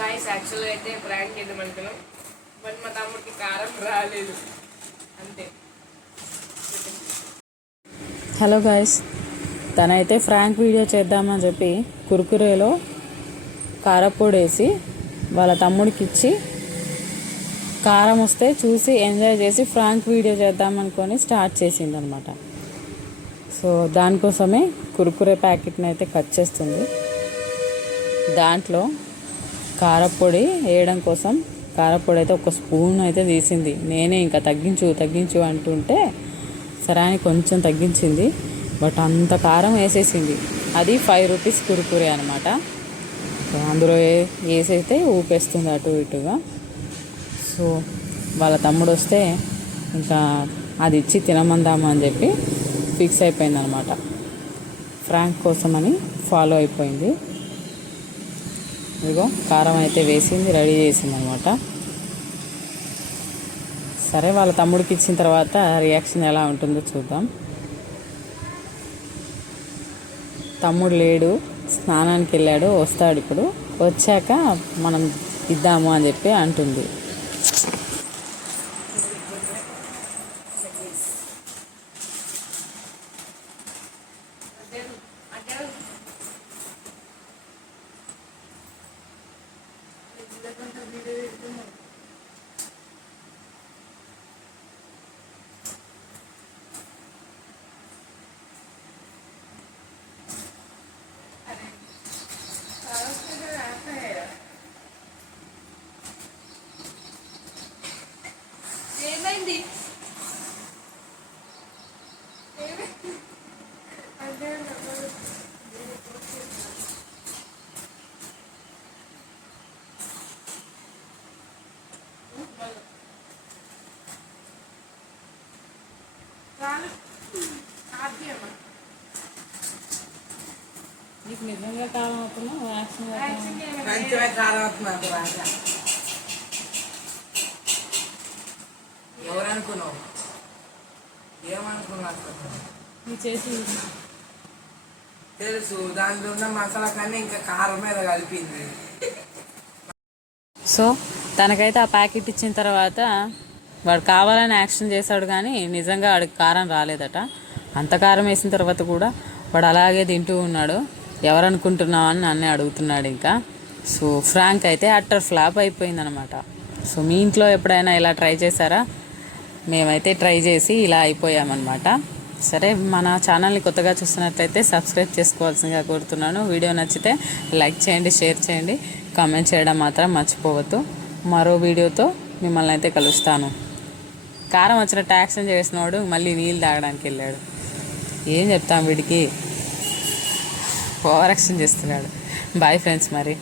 Guys యాక్చువల్గా అయితే prank చేద్దాం అనుకున్నాం, బట్ మా తమ్ముడికి కారం రాలేదు అంతే. హలో గాయస్, తనైతే ఫ్రాంక్ వీడియో చేద్దామని చెప్పి కుర్కురేలో కారపొడి వేసి వాళ్ళ తమ్ముడికి ఇచ్చి కారం వస్తే చూసి ఎంజాయ్ చేసి ఫ్రాంక్ వీడియో చేద్దామనుకొని స్టార్ట్ చేసిందనమాట. సో దానికోసమే కుర్కురే ప్యాకెట్ని అయితే కట్ చేస్తుంది. దాంట్లో కారపొడి వేయడం కోసం కారపొడి అయితే ఒక స్పూన్ అయితే తీసింది. నేనే ఇంకా తగ్గించు అంటుంటే సరే అని కొంచెం తగ్గించింది, బట్ అంత కారం వేసేసింది. అది 5 రూపీస్ కుర్కురే అనమాట. అందులో వేసైతే ఊపేస్తుంది అటు ఇటుగా. సో వాళ్ళ తమ్ముడు వస్తే ఇంకా అది ఇచ్చి తినమందాము అని చెప్పి ఫిక్స్ అయిపోయింది అనమాట. ఫ్రాంక్ కోసమని ఫాలో అయిపోయింది. ఇదిగో కారం అయితే వేసింది, రెడీ చేసింది అనమాట. సరే వాళ్ళ తమ్ముడికి ఇచ్చిన తర్వాత రియాక్షన్ ఎలా ఉంటుందో చూద్దాం. తమ్ముడు లేడు, స్నానానికి వెళ్ళాడు, వస్తాడు ఇప్పుడు. వచ్చాక మనం ఇద్దాము అని చెప్పి అంటుంది. ఏమైంది? నీకు నిజంగా కారం అవుతున్నా మంచిగా కారం అవుతున్నా. ఎవరనుకున్నావు? ఏమనుకున్నావు? నీ చేసి తెలుసు, దాంట్లో ఉన్న మసాలా కానీ ఇంకా కారం మీద కలిపింది. సో తనకైతే ఆ ప్యాకెట్ ఇచ్చిన తర్వాత వాడు కావాలని యాక్షన్ చేశాడు, కానీ నిజంగా వాడికి కారం రాలేదట. అంత కారం వేసిన తర్వాత కూడా వాడు అలాగే తింటూ ఉన్నాడు. ఎవరనుకుంటున్నావు అని నన్నే అడుగుతున్నాడు ఇంకా. సో ఫ్రాంక్ అయితే అట్టర్ ఫ్లాప్ అయిపోయిందనమాట. సో మీ ఇంట్లో ఎప్పుడైనా ఇలా ట్రై చేశారా? మేమైతే ట్రై చేసి ఇలా అయిపోయామన్నమాట. సరే, మన ఛానల్ని కొత్తగా చూస్తున్నట్లయితే సబ్స్క్రైబ్ చేసుకోవాల్సిందిగా కోరుతున్నాను. వీడియో నచ్చితే లైక్ చేయండి, షేర్ చేయండి, కామెంట్ చేయడం మాత్రం మర్చిపోవద్దు. మరో వీడియోతో మిమ్మల్ని అయితే కలుస్తాను. కారం వచ్చినట్టు యాక్షన్ చేసినవాడు మళ్ళీ నీళ్ళు తాగడానికి వెళ్ళాడు. ఏం చెప్తాం వీడికి, ఓవర్ యాక్షన్ చేస్తున్నాడు. బాయ్ ఫ్రెండ్స్ మరి.